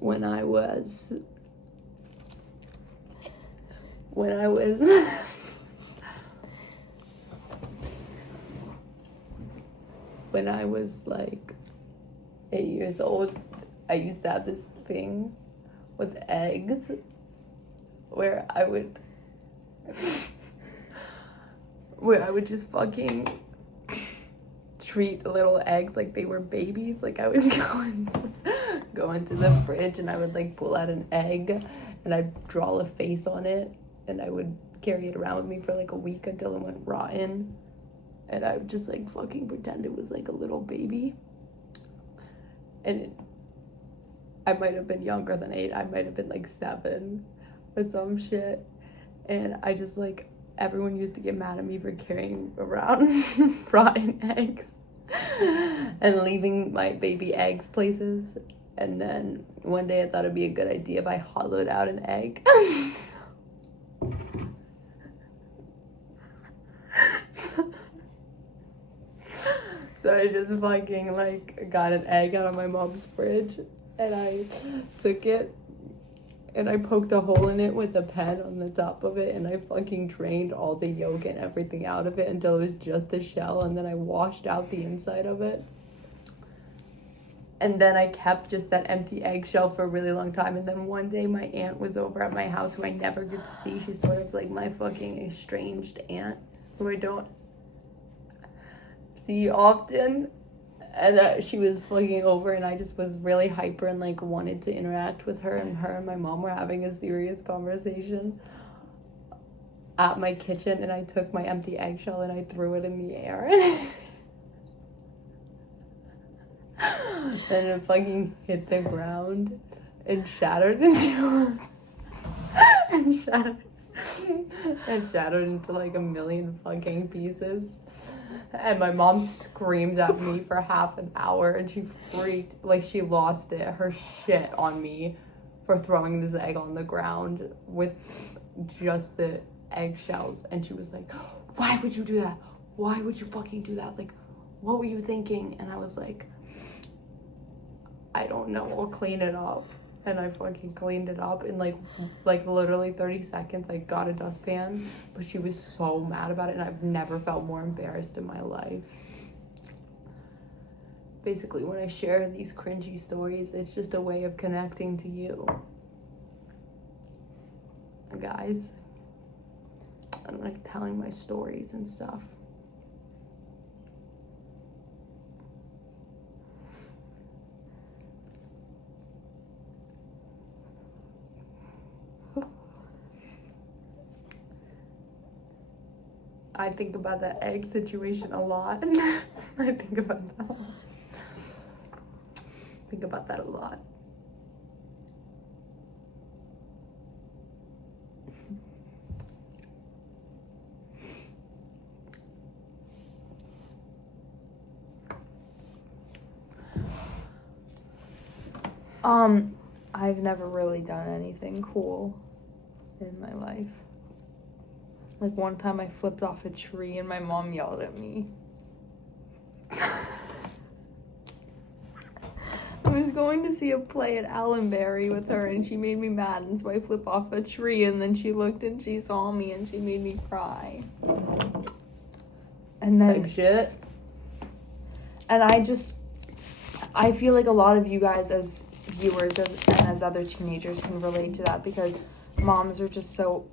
when I was like 8 years old, I used to have this thing with eggs where I would just fucking treat little eggs like they were babies. Like I would go into the fridge and I would like pull out an egg and I'd draw a face on it and I would carry it around with me for like a week until it went rotten, and I would just like fucking pretend it was like a little baby. And I might have been younger than 8. I might have been like 7 or some shit. And I just like, everyone used to get mad at me for carrying around rotten eggs and leaving my baby eggs places. And then one day I thought it'd be a good idea if I hollowed out an egg. So I just fucking like got an egg out of my mom's fridge and I took it and I poked a hole in it with a pen on the top of it and I fucking drained all the yolk and everything out of it until it was just a shell, and then I washed out the inside of it. And then I kept just that empty eggshell for a really long time, and then one day my aunt was over at my house, who I never get to see. She's sort of like my fucking estranged aunt who I don't see often. And she was fucking over and I just was really hyper and like wanted to interact with her, and my mom were having a serious conversation at my kitchen, and I took my empty eggshell and I threw it in the air and it fucking hit the ground and shattered into like a million fucking pieces. And my mom screamed at me for half an hour and she freaked, like she lost her shit on me for throwing this egg on the ground with just the eggshells. And she was like, why would you do that? Why would you fucking do that? Like, what were you thinking? And I was like, I don't know, I'll clean it up. And I fucking cleaned it up in like literally 30 seconds. I got a dustpan, but she was so mad about it, and I've never felt more embarrassed in my life. Basically, when I share these cringy stories, it's just a way of connecting to you guys. I'm like telling my stories and stuff. I think about that egg situation a lot. I think about that a lot. Think about that a lot. I've never really done anything cool in my life. Like one time I flipped off a tree and my mom yelled at me. I was going to see a play at Allenbury with her and she made me mad, and so I flipped off a tree, and then she looked and she saw me and she made me cry. And then type shit. And I feel like a lot of you guys as viewers and as other teenagers can relate to that, because moms are just so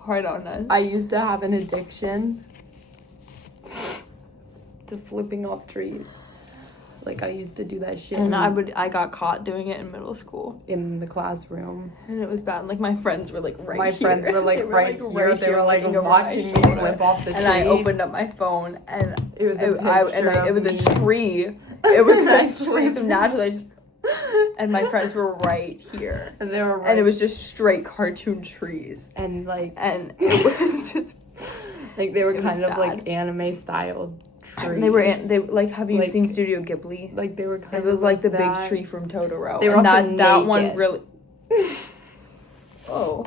hard on us. I used to have an addiction to flipping off trees. Like I used to do that shit. And I got caught doing it in middle school. In the classroom. And it was bad. Like my friends were like right my here. friends were like right here. They were like watching me flip off the tree. And I opened up my phone and it was it was a tree. It was a tree. So naturally I just, and my friends were right here. And they were right. And it was just straight cartoon trees. And it was just like they were kind of like anime styled trees. They like, have you seen Studio Ghibli? Like they were kind of it was like the that. big tree from Totoro. They were and also that one really Oh.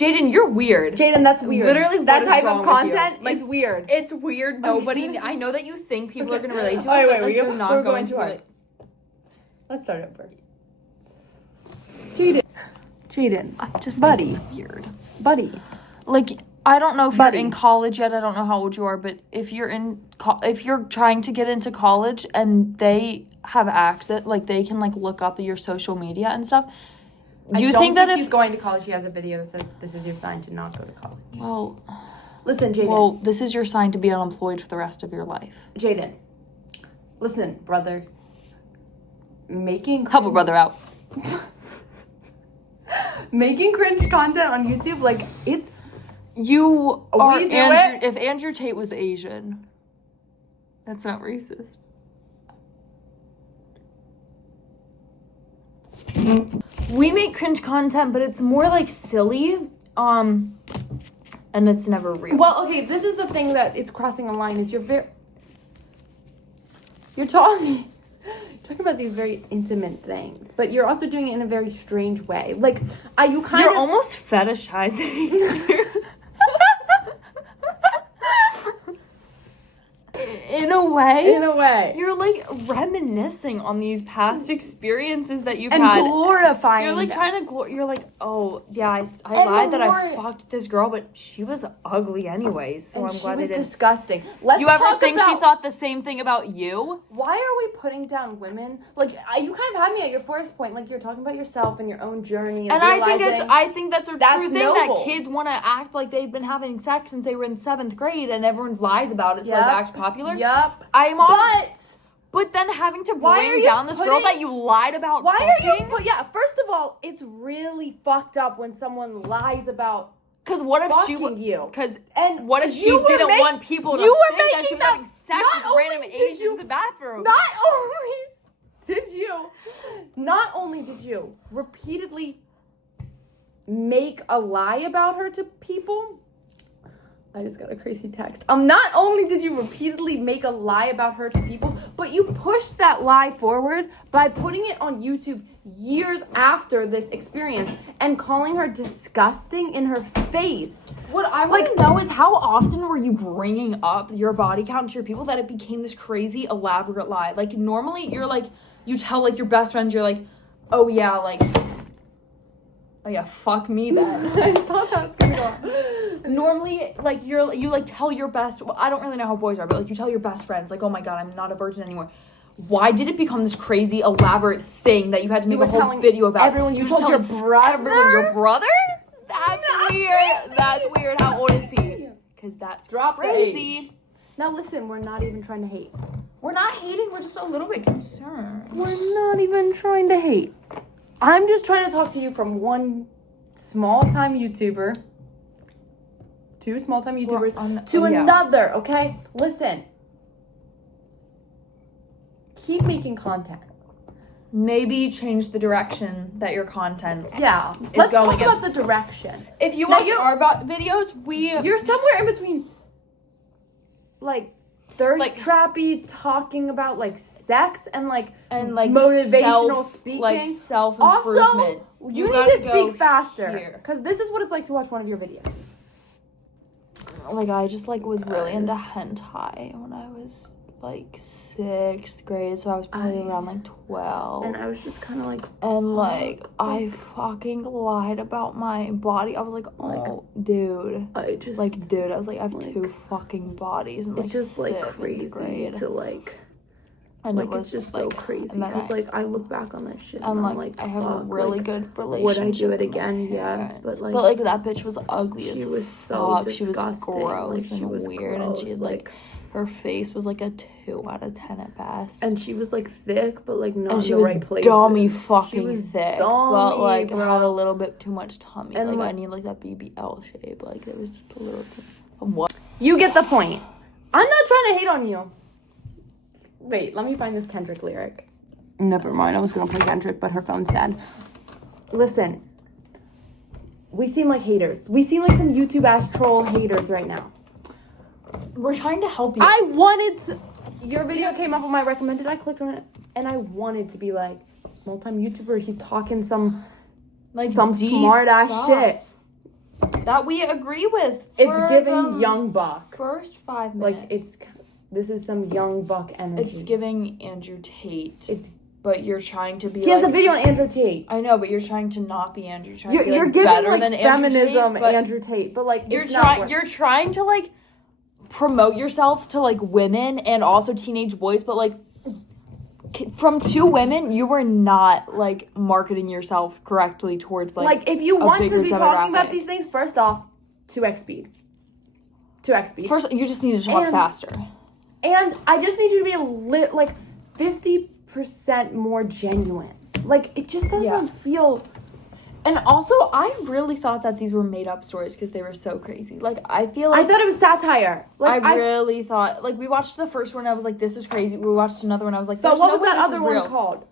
Jayden, you're weird. Jayden, that's weird. Literally, that what is type wrong of with content you? Like, is weird. It's weird. Nobody. I know that you think people are gonna relate to it. Wait, but, like, they're not we're going too hard. Let's start over. Jaden, I just buddy, think it's weird. buddy. Like, I don't know if Buddy. you're in college yet. I don't know how old you are, but if you're if you're trying to get into college and they have access, like they can like look up your social media and stuff. You think that if he's going to college, he has a video that says this is your sign to not go to college? Well, listen, Jayden. Well, this is your sign to be unemployed for the rest of your life. Jayden, listen, brother. Help a brother out. Making cringe content on YouTube, like it's. You are we do Andrew. it. If Andrew Tate was Asian, that's not racist. We make cringe content, but it's more like silly, and it's never real. Well, okay, this is the thing that is crossing a line. Is you're talking about these very intimate things, but you're also doing it in a very strange way. Like, you're almost fetishizing. In a way. You're like reminiscing on these past experiences that you've had. And glorifying. You're like trying to you're like, oh yeah, I lied that I fucked this girl, but she was ugly anyways. So I'm glad she was I didn't. Disgusting. You ever think she thought the same thing about you? Why are we putting down women? Like you kind of had me at your first point. Like you're talking about yourself and your own journey. And I think that's a true thing noble. that kids want to act like they've been having sex since they were in 7th grade, and everyone lies about it so it acts popular. Yep. But then having to bring down this girl that you lied about. First of all, it's really fucked up when someone lies about. Because what if she would you? What if she didn't want people to think that she was having sex with random Asians in the bathroom? Not only did you repeatedly make a lie about her to people. I just got a crazy text. Not only did you repeatedly make a lie about her to people, but you pushed that lie forward by putting it on YouTube years after this experience and calling her disgusting in her face. What I want to know is how often were you bringing up your body count to your people that it became this crazy elaborate lie? Like normally you're like, you tell like your best friends, you're like, oh yeah, like, oh yeah, fuck me then. I thought that was gonna go on. Normally, like, you like tell your best, well, I don't really know how boys are, but like you tell your best friends, like, oh my god, I'm not a virgin anymore. Why did it become this crazy elaborate thing that you had to make a whole video about? Everyone, you told your brother? Everyone, your brother? That's weird. That's weird. How old is he? Because that's crazy. Now listen, we're not even trying to hate. We're not hating, we're just a little bit concerned. We're not even trying to hate. I'm just trying to talk to you from one small-time YouTuber, two small-time YouTubers, to another, okay? Listen. Keep making content. Maybe change the direction that your content is Let's going talk about the direction. If you watch our videos, you're somewhere in between, like, thirst trappy talking about like sex and like motivational speaking, like self-improvement. Also, you need to speak faster because this is what it's like to watch one of your videos. Like I just like was really into hentai when I was like 6th grade, so I was probably around like 12. And I was just kind of like, and like I fucking lied about my body. I was like, oh, dude. I was like, I have 2 fucking bodies. And, it's just like crazy to like. And like, it's just so crazy because like I look back on that shit and I'm like, I have a really good relationship. Would I do it again? Yes, but like that bitch was ugly. She was so disgusting. She was gross and was weird, gross. And she had like her face was like a 2 out of 10 at best. And she was like thick, but like not in the right place. Dummy fucking thick, dummy, but like bro. had a little bit too much tummy. And like I need like that BBL shape. Like there was just a little bit of what. You get the point. I'm not trying to hate on you. Wait, let me find this Kendrick lyric. Never mind, I was gonna play Kendrick, but her phone's dead. Listen, we seem like haters. We seem like some YouTube-ass troll haters right now. We're trying to help you. I wanted to... Your video came up on my recommended. I clicked on it, and I wanted to be like, small-time YouTuber, he's talking some smart-ass shit. that we agree with. It's giving young buck. First 5 minutes. Like, this is some young buck energy. It's giving Andrew Tate. But you're trying to be. He has a video on Andrew Tate. I know, but you're trying to not be Andrew. You're giving better like than feminism, Andrew Tate, but like you're trying to like promote yourself to like women and also teenage boys, but like from 2 women, you were not like marketing yourself correctly towards like if you want to be talking about these things, first off, 2x speed. 2x speed. First, you just need to talk faster. And I just need you to be a like 50% more genuine. Like, it just doesn't feel. And also, I really thought that these were made up stories because they were so crazy. Like, I feel like I thought it was satire. Like, I really thought, like, we watched the first one and I was like, this is crazy. We watched another one, I was like, but what was that other one called?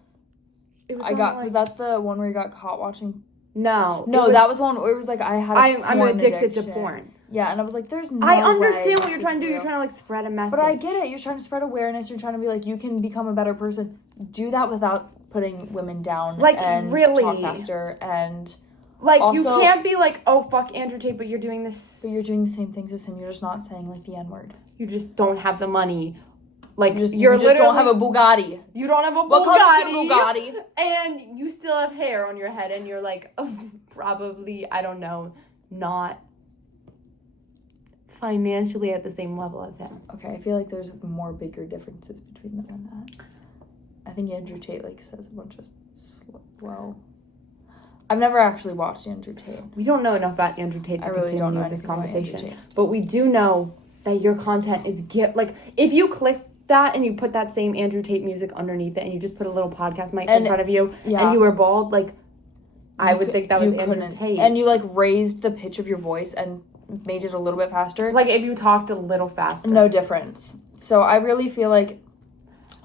It was was that the one where you got caught watching? No, that was the one where it was like I'm addicted to porn. Yeah, and I was like, there's no I understand way what you're trying to do. You're trying to like spread a message. But I get it. You're trying to spread awareness. You're trying to be like, you can become a better person. Do that without putting women down. Like, and really talk faster and. Like, also, you can't be like, oh, fuck Andrew Tate, but you're doing this. But you're doing the same things as him. You're just not saying, like, the N-word. You just don't have the money. Like, you just don't have a Bugatti. You don't have a Bugatti. What color is your Bugatti? And you still have hair on your head, and you're like, oh, probably, I don't know, not financially at the same level as him. Okay, I feel like there's bigger differences between them than that. I think Andrew Tate, like, says a bunch of slow. I've never actually watched Andrew Tate. We don't know enough about Andrew Tate to really don't know this conversation. About but we do know that your content is like, if you click that and you put that same Andrew Tate music underneath it and you just put a little podcast mic in front of you and you were bald, like, I would think that was Andrew Tate. And you, like, raised the pitch of your voice and made it a little bit faster. Like, if you talked a little faster. No difference. So I really feel like.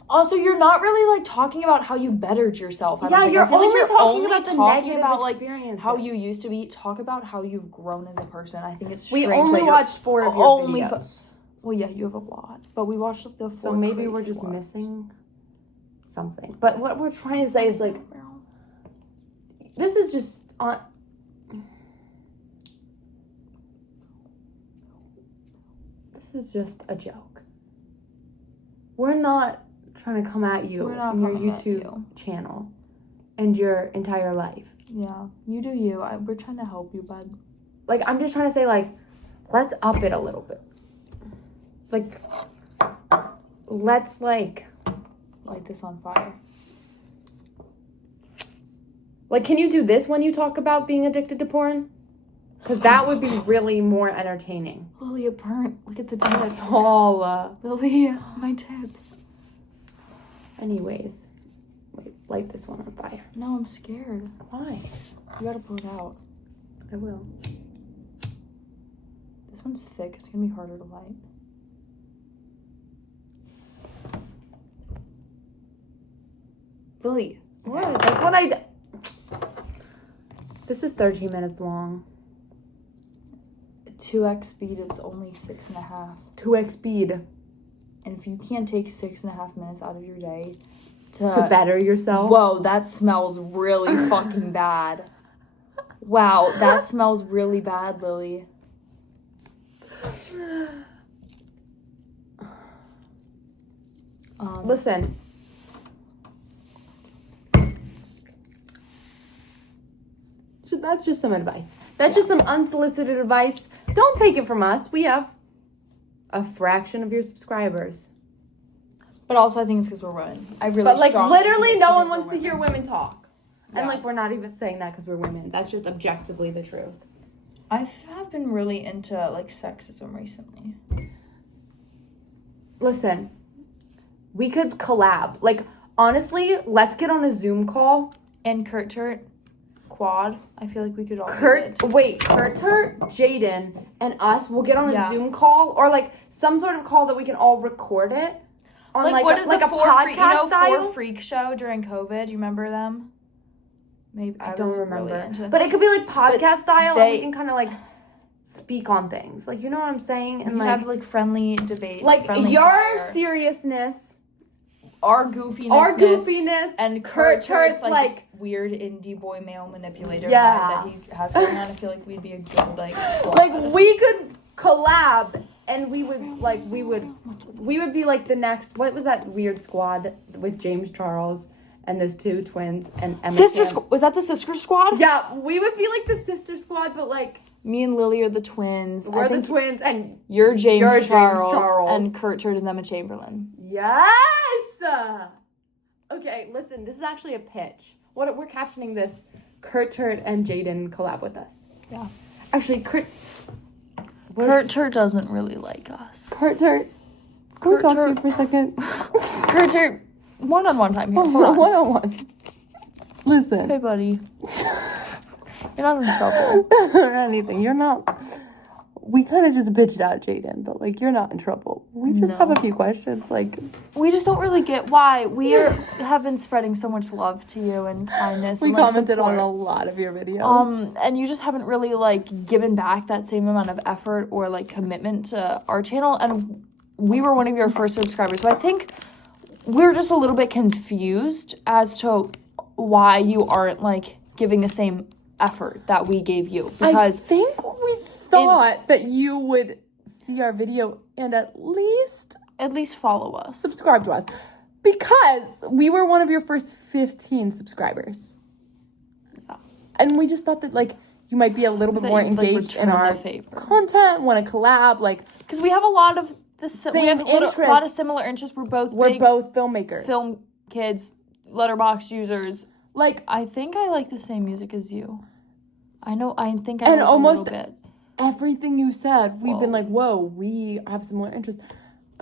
Also, you're not really, like, talking about how you bettered yourself. You're only talking about the negative experiences. Like, how you used to be. Talk about how you've grown as a person. I think it's strange. We only watched 4 of your videos. Well, yeah, you have a lot. But we watched the 4. So maybe we're just missing something. But what we're trying to say is, like, this is just on. This is just a joke. We're not trying to come at you on your YouTube channel and your entire life. Yeah, you do you. We're trying to help you, bud. Like, I'm just trying to say, like, let's up it a little bit. Like, let's, like, light this on fire. Like, can you do this when you talk about being addicted to porn? Because that would be really more entertaining. Lily, it burnt. Look at the tits. Lily, my tits. Anyways, wait, light this one on fire. No, I'm scared. Why? You gotta pull it out. I will. This one's thick. It's gonna be harder to light. Lily. What? That's what I... This is 13 minutes long. 2x speed, it's only 6.5. 2x speed. And if you can't take 6.5 minutes out of your day to better yourself. Whoa, that smells really fucking bad. Wow, that smells really bad, Lily. Listen. That's just some advice. That's just some unsolicited advice. Don't take it from us. We have a fraction of your subscribers. But also, I think it's because we're women. But, like, literally no one wants to hear women talk. Yeah. And, like, we're not even saying that because we're women. That's just objectively the truth. I have been really into, like, sexism recently. Listen, we could collab. Like, honestly, let's get on a Zoom call. And Kurt quad. I feel like we could all Kurt, Jayden, and us will get on a Zoom call or, like, some sort of call that we can all record it on, like a podcast style. Freak show during COVID. You remember them? Maybe I don't remember. Really but it could be, like, podcast style and we can kind of, like, speak on things. Like, you know what I'm saying? And, like, have, like, friendly debate. Like, your seriousness our goofiness. Our goofiness. And Kurt Turt's like weird indie boy male manipulator Yeah. vibe that he has going on. I feel like we'd be a good like squad. like we could collab and we would be like the next, what was that weird squad with James Charles and those two twins and Emma Kim? Was that the sister squad? Yeah, we would be like the sister squad, but like Me and Lily are the twins. we're the twins and You're James Charles, Charles. and Kurt Turd is Emma Chamberlain. yes. Okay, listen, this is actually a pitch. What we're captioning this: Kurt Turd and Jayden collab with us. Yeah. Actually, Kurt Turd doesn't really like us. Kurt Turd. Can we talk to you for a second? Kurt Turd, one-on-one time here. Hold on. One-on-one. Listen. Hey, buddy. You're not in trouble. Or anything. You're not. We kind of just bitched out Jayden, but like you're not in trouble. We just have a few questions. Like we just don't really get why have been spreading so much love to you and kindness. we and, like, commented support. on a lot of your videos. And you just haven't really like given back that same amount of effort or like commitment to our channel. And we were one of your first subscribers, so I think we're just a little bit confused as to why you aren't like giving the same effort that we gave you. Because I think we thought that you would see our video and at least follow us, subscribe to us, because we were one of your first 15 subscribers. Yeah. And we just thought that like you might be a little bit more engaged in our content, want to collab, like because we have a lot of the same interests. A lot of similar interests. We're both filmmakers, film kids, letterbox users. Like I think I like the same music as you. I think I and like almost a little bit. Everything you said, we've been like, whoa, we have similar interests.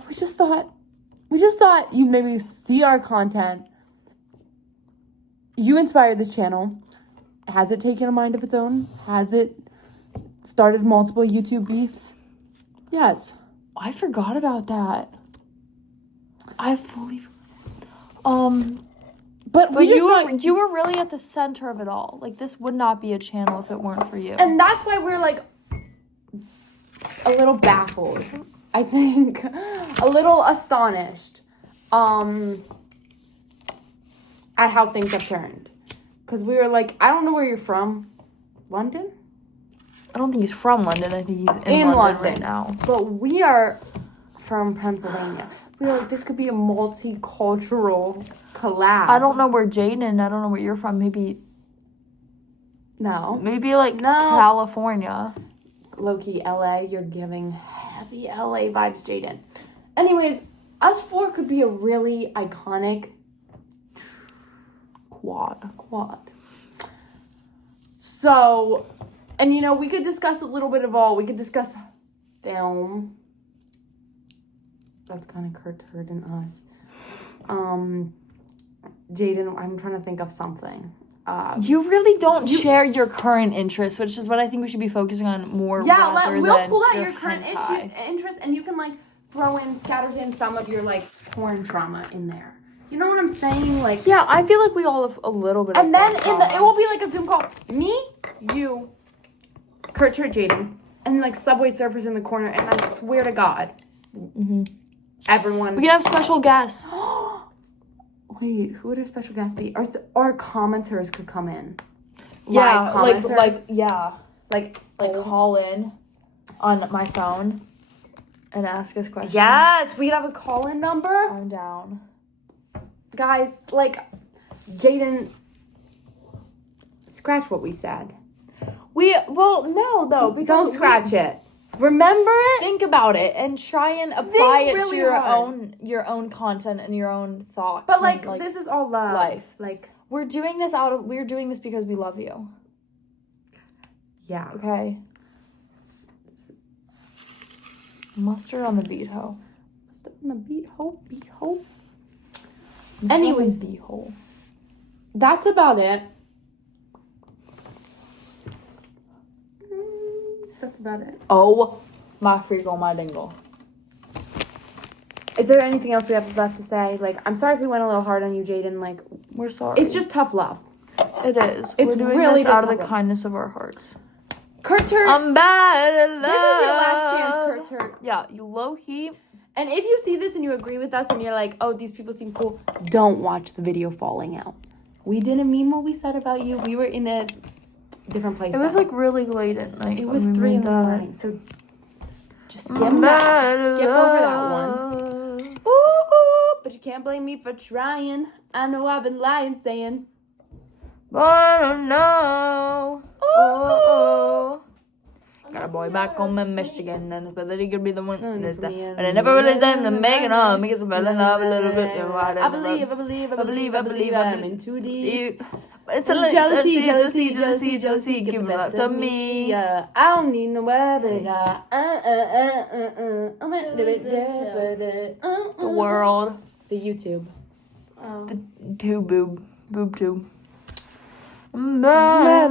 We just thought you'd maybe see our content. You inspired this channel. Has it taken a mind of its own? Has it started multiple YouTube beefs? Yes. I forgot about that. I fully But you were really at the center of it all. Like, this would not be a channel if it weren't for you. And that's why we're, like, a little baffled. I think. A little astonished. At how things have turned. Because we were like, I don't know where you're from. London? I don't think he's from London. I think he's in London right now. But we are from Pennsylvania. We were like, this could be a multicultural collab. I don't know where Jayden, I don't know where you're from. Maybe California. Low-key LA, you're giving heavy LA vibes, Jayden. Anyways, us four could be a really iconic quad. So, and we could discuss a little bit of all. We could discuss film. That's kind of Kurt Turd and us. Jayden, I'm trying to think of something. You really don't share your current interests, which is what I think we should be focusing on more. Yeah, we'll pull out your current interest, and you can scatters in some of your porn trauma in there. You know what I'm saying? Yeah, I feel like we all have a little bit. And then it will be like a Zoom call. Me, you, Kurt Turd, Jayden, and Subway Surfers in the corner. And I swear to God, everyone. We can have special guests. Wait, who would our special guest be? Our commenters could come in. Yeah, live commenters. Call in on my phone and ask us questions. Yes, we'd have a call-in number. I'm down. Guys, Jayden, scratch what we said. No, though. Because don't scratch it. Remember it. Think about it and try and apply it to your own content and your own thoughts. But this is all love. Life. We're doing this because we love you. Yeah. Okay. Mustard on the beet hoe. Mustard on the beet hoe. Anyways, beet hole. That's about it. That's about it. Oh, my freak, my dingle. Is there anything else we have left to say? I'm sorry if we went a little hard on you, Jayden. We're sorry. It's just tough love. It is. It's We're doing really this out of the kindness of our hearts. Kurt Turd. I'm bad at love. This is your last chance, Kurt Turd. Yeah, you low-key. And if you see this and you agree with us and you're like, oh, these people seem cool, don't watch the video falling out. We didn't mean what we said about you. We were in a different place. It was like really late at night. It was 3 in the morning. So just skip that. Just skip over that one. Ooh, but you can't blame me for trying. I know I've been lying, saying. But I don't know. Oh. Got a boy back home in Michigan, and but he could be the one. But I never really done the making on because I fell in love a little bit. I believe I'm in too deep. It's a jealousy. Give the best of me. Yeah, I don't need no weapon. The world. The YouTube. The boob tube. Love.